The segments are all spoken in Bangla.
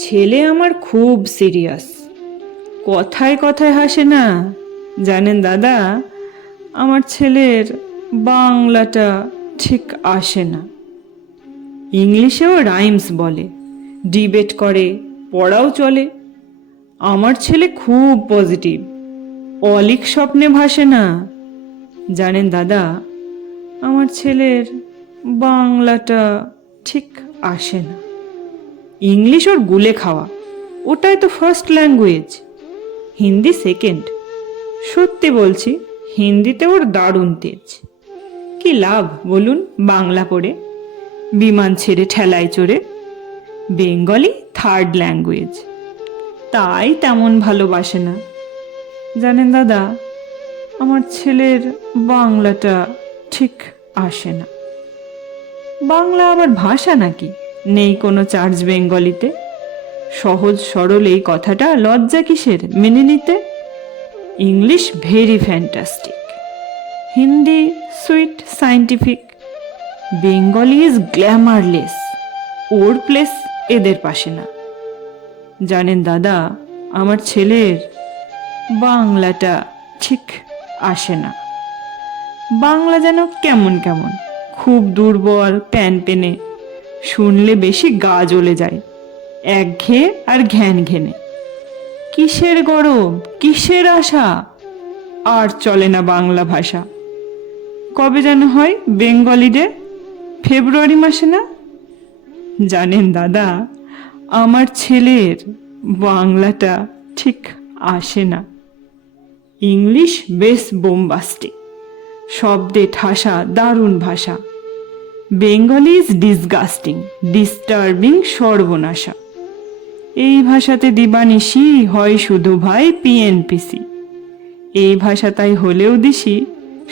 ছেলে আমার খুব সিরিয়াস, কথায় কথায় হাসে না। জানেন দাদা, আমার ছেলের বাংলাটা ঠিক আসে না। ইংলিশেও রাইমস বলে, ডিবেট করে, পড়াও চলে। আমার ছেলে খুব পজিটিভ, অলিক স্বপ্নে ভাসে না। জানেন দাদা, আমার ছেলের বাংলাটা ঠিক আসে না। ইংলিশ ওর গুলে খাওয়া, ওটাই তো ফার্স্ট ল্যাঙ্গুয়েজ, হিন্দি সেকেন্ড। সত্যি বলছি, হিন্দিতে ওর দারুণ তেজ। কি লাভ বলুন বাংলা পড়ে, বিমান ছেড়ে ঠেলায় চড়ে। বেঙ্গলি থার্ড ল্যাঙ্গুয়েজ, তাই তেমন ভালোবাসে না। জানেন দাদা, আমার ছেলের বাংলাটা ঠিক আসে না। বাংলা আবার ভাষা নাকি? নেই কোনো চার্জ বেঙ্গলিতে। সহজ সরল এই কথাটা লজ্জা কিসের মেনে নিতে? English very fantastic, Hindi sweet scientific, Bengali is glamourless, or place এদের পাশে না। জানেন দাদা, আমার ছেলের বাংলাটা ঠিক আসে না। বাংলা যেন কেমন কেমন, খুব দুর্বল, প্যান পেনে, শুনলে বেশি গা জ্বলে যায়, একঘেয়ে আর ঘ্যান ঘেনে। কিসের গরম, কিসের আশা, আর চলে না বাংলা ভাষা। কবে যেন হয় বেঙ্গলি ডে, ফেব্রুয়ারি মাসে না? জানেন দাদা, আমার ছেলের বাংলাটা ঠিক আসে না। ইংলিশ বেশ বোম্বাস্টিক, শব্দে ঠাসা দারুণ ভাষা। বেঙ্গলি ইজ ডিসগাস্টিং, ডিস্টার্বিং সর্বনাশা। এই ভাষাতে দিবানিশি হয় শুধু ভাই পিএনপিসি। এই ভাষা তাই হলেও দিশি,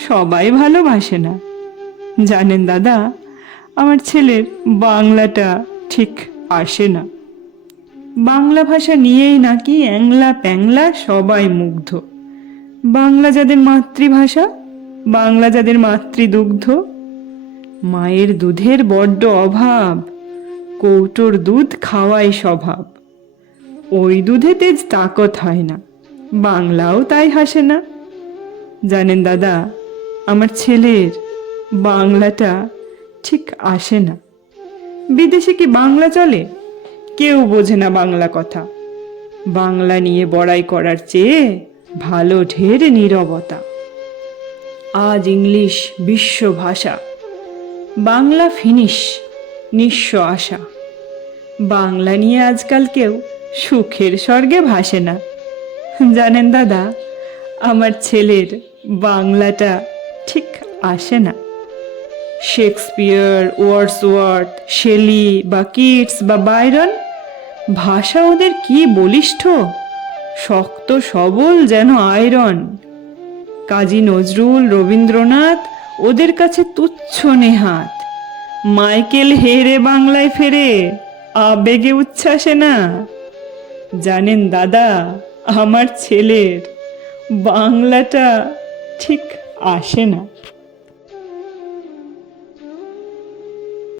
সবাই ভালোবাসে না। জানেন দাদা, আমার ছেলের বাংলাটা ঠিক আসে না। বাংলা ভাষা নিয়েই নাকি অ্যাংলা প্যাংলা সবাই মুগ্ধ। বাংলা যাদের মাতৃভাষা, বাংলা যাদের মাতৃদুগ্ধ। মায়ের দুধের বড্ড অভাব, কৌটোর দুধ খাওয়াই স্বভাব। ওই দুধে তেজ তাকত হয় না, বাংলাও তাই হাসে না। জানেন দাদা, আমার ছেলের বাংলাটা ঠিক আসে না। বিদেশে কি বাংলা চলে? কেউ বোঝে না বাংলা কথা। বাংলা নিয়ে বড়াই করার চেয়ে ভালো ঢের নীরবতা। আজ ইংলিশ বিশ্ব ভাষা, বাংলা ফিনিশ, নিঃস্ব আশা। বাংলা নিয়ে আজকাল কেউ সুখের স্বর্গে ভাসে না। জানেন দাদা, আমার ছেলের বাংলাটা ঠিক আসে না। শেক্সপিয়ার, ওয়ার্ডসওয়ার্থ, শেলি বা কিটস বা বাইরন, ভাষা ওদের কি বলিষ্ঠ, শক্ত সবল যেন আয়রন। কাজী নজরুল, রবীন্দ্রনাথ ওদের কাছে তুচ্ছ নেহাত। মাইকেল হেরে বাংলায় ফেরে, আবেগে উচ্ছ্বাসে না। জানেন দাদা, আমার ছেলের বাংলাটা ঠিক আসে না।